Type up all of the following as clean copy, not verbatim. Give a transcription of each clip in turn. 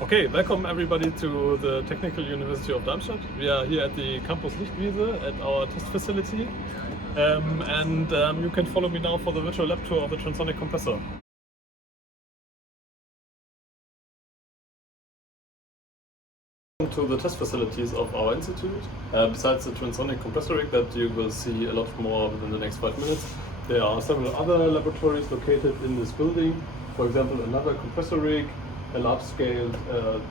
Okay, welcome everybody to the Technical University of Darmstadt. We are here at the Campus Lichtwiese at our test facility. You can follow me now for the virtual lab tour of the Transonic compressor. To the test facilities of our institute. Besides the Transonic compressor rig that you will see a lot more within the next 5 minutes, there are several other laboratories located in this building. For example, another compressor rig, a large-scale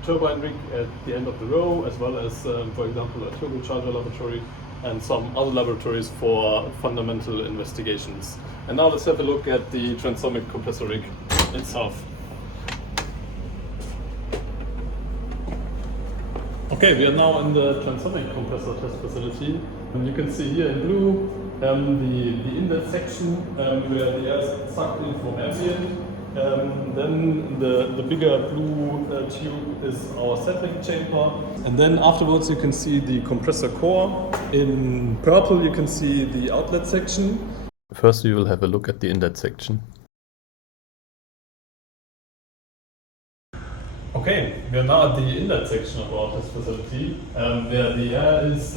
turbine rig at the end of the row, as well as, for example, a turbocharger laboratory and some other laboratories for fundamental investigations. And now let's have a look at the Transonic compressor rig itself. Okay, we are now in the Transonic compressor test facility. And you can see here in blue the inlet section where the air is sucked in from ambient. Then the bigger blue tube is our settling chamber. And then afterwards you can see the compressor core. In purple you can see the outlet section. First we will have a look at the inlet section. Okay, we are now at the inlet section of our test facility, where the air is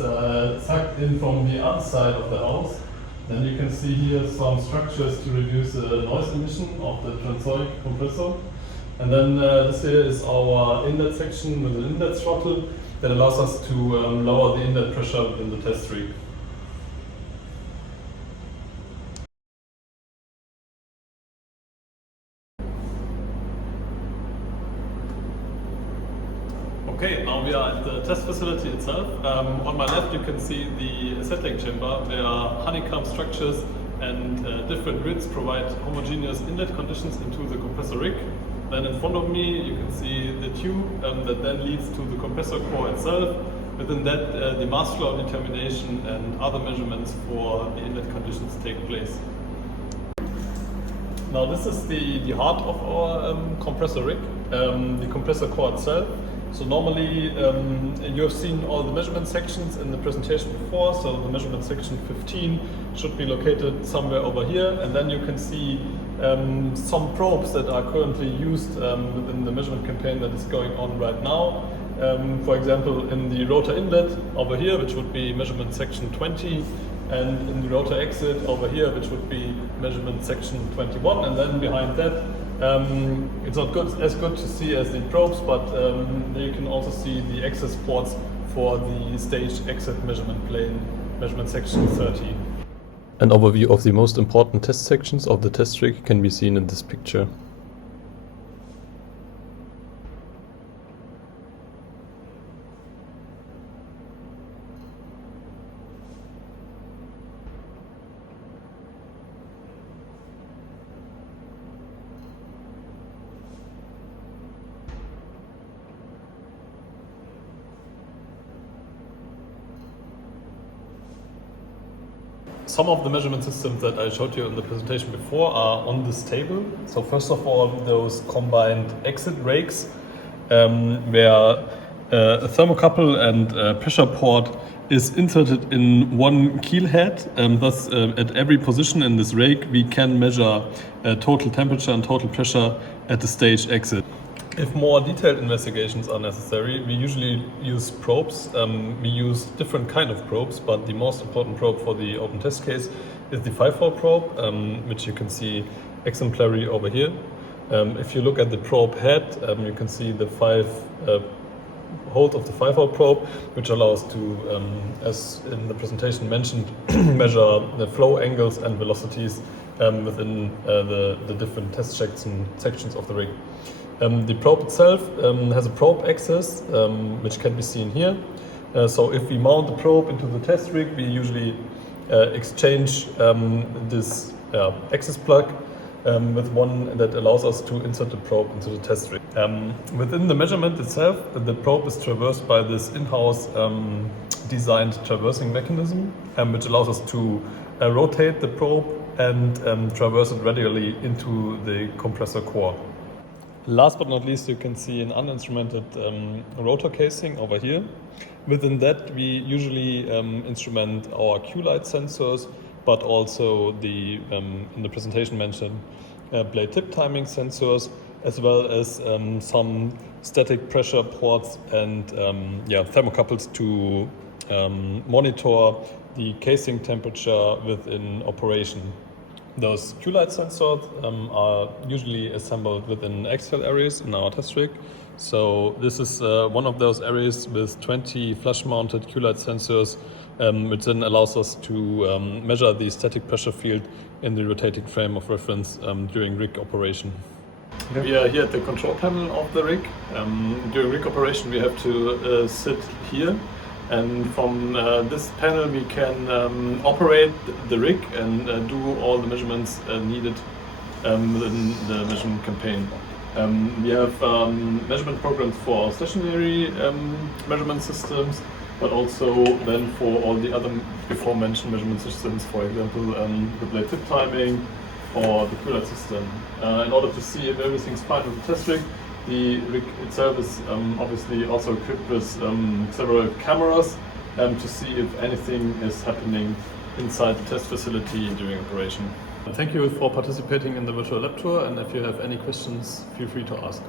sucked in from the other side of the house. Then you can see here some structures to reduce the noise emission of the Transonic compressor. And then this here is our inlet section with an inlet throttle that allows us to lower the inlet pressure within the test rig. Okay, now we are at the test facility itself. On my left you can see the settling chamber where honeycomb structures and different grids provide homogeneous inlet conditions into the compressor rig. Then in front of me you can see the tube that then leads to the compressor core itself. Within that the mass flow determination and other measurements for the inlet conditions take place. Now this is the heart of our compressor rig, the compressor core itself. So normally you have seen all the measurement sections in the presentation before, so the measurement section 15 should be located somewhere over here, and then you can see some probes that are currently used within the measurement campaign that is going on right now. For example, in the rotor inlet over here, which would be measurement section 20, and in the rotor exit over here, which would be measurement section 21, and then behind that it's not as good to see as the probes, but you can also see the access ports for the stage exit measurement plane, measurement section 30. An overview of the most important test sections of the test rig can be seen in this picture. Some of the measurement systems that I showed you in the presentation before are on this table. So first of all, those combined exit rakes, where a thermocouple and a pressure port is inserted in one keel head. Thus, at every position in this rake, we can measure total temperature and total pressure at the stage exit. If more detailed investigations are necessary, we usually use probes. We use different kind of probes, but the most important probe for the open test case is the 5-hole probe, which you can see exemplary over here. If you look at the probe head, you can see the 5 holes of the 5-hole probe, which allows to, as in the presentation mentioned, measure the flow angles and velocities within the different test sections of the rig. The probe itself has a probe axis, which can be seen here. So if we mount the probe into the test rig, we usually exchange this axis plug with one that allows us to insert the probe into the test rig. Within the measurement itself, the probe is traversed by this in-house designed traversing mechanism, which allows us to rotate the probe and traverse it radially into the compressor core. Last but not least, you can see an uninstrumented rotor casing over here. Within that, we usually instrument our Q-light sensors, but also the, in the presentation mentioned, blade tip timing sensors, as well as some static pressure ports and thermocouples to monitor the casing temperature within operation. Those Q-light sensors are usually assembled within axial areas in our test rig. So this is one of those areas with 20 flush-mounted Q-light sensors, which then allows us to measure the static pressure field in the rotating frame of reference during rig operation. Okay. We are here at the control panel of the rig. During rig operation we have to sit here, and from this panel we can operate the rig and do all the measurements needed within the measurement campaign. We have measurement programs for stationary measurement systems, but also then for all the other before mentioned measurement systems, for example the blade tip timing or the Q-light system. In order to see if everything's fine with the test rig, the rig itself is obviously also equipped with several cameras to see if anything is happening inside the test facility during operation. Thank you for participating in the virtual lab tour, and if you have any questions, feel free to ask.